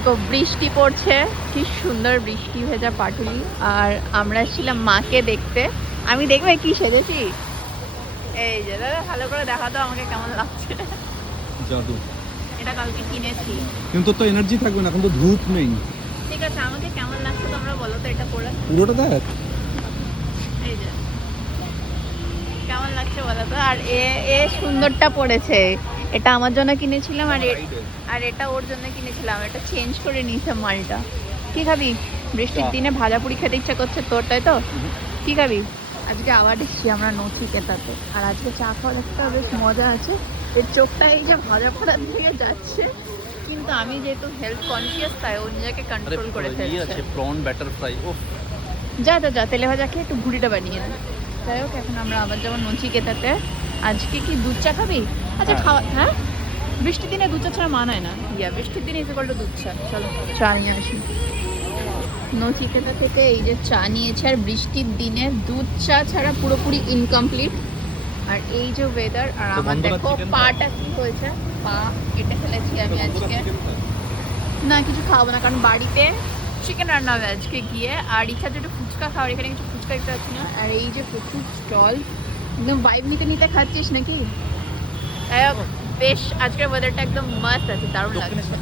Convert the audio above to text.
দেখো বৃষ্টি পড়ছে, কি সুন্দর বৃষ্টি ভেজা পাটুলি। আর আমরা ছিলাম মাকে দেখতে। আমি দেখবে কি সেজেছি, এই যে দাদা ভালো করে দেখা তো আমাকে কেমন লাগছে। জাদু। এটা কালকে কিনেছি। কিন্তু তো এনার্জি থাকবে না, এখন তো ধূপ নেই। ঠিক আছে, আমাকে কেমন লাগছে তোমরা বলো তো এটা পরে। পুরোটা দেখ। এই যে কেমন লাগছে বলো তো। আর এ সুন্দরটা পড়েছে, এটা আমার জন্য কিনেছিলাম। আর এটা ওর জন্য কিনেছিলাম। এটা চেঞ্জ করে নিয়েছে মালটা। কি খাবি? বৃষ্টির দিনে ভাজা পুরি খেতে ইচ্ছা করছে তোর, তাই তো? কি খাবি? আজকে আবার এসেছি আমরা নচিকেতাতে। আর আজকে চা খাওয়ার একটা বেশ মজা আছে। এর চোখটা এই যে ভাজা পোড়ার দিকে যাচ্ছে, কিন্তু আমি যেহেতু হেলথ কনসিয়াস তাই ও নিজেকে কন্ট্রোল করে ফেলছে। Prawn batter fry. ও যা তেলে ভাজা খেয়ে একটু ভুড়িটা বানিয়ে না। যাই হোক, এখন আমরা আবার যেমন নচিকেতাতে। আজকে কি দুধ চা খাবি? আচ্ছা খাওয়া, হ্যাঁ বৃষ্টির দিনে দুধ চা ছাড়া মানায় না। বৃষ্টির দিনে ইচ্ছে করলো দুধ চা। চলো চা নিয়ে আসি। নচিকেতা থেকে এই যে চা নিয়েছে। আর বৃষ্টির দিনে দুধ চা ছাড়া পুরোপুরি ইনকমপ্লিট। আর এই যে ওয়েদার, আর আমার দেখো পাটা কি হয়েছে, পা কেটে ফেলেছি আমি আজকে। না কিছু খাবো না, কারণ বাড়িতে চিকেন রান্না হবে আজকে গিয়ে। আর ইচ্ছা যেটা ফুচকা খাওয়ার, এখানে কিছু ফুচকা দিতে পারছি না। আর এই যে প্রচুর স্টল, একদম ভাইব নিতে নিতে খাচ্ছিস নাকি? বেশ আজকের ওয়েদারটা একদম মাস্ট আছে, দারুণ লাগছে।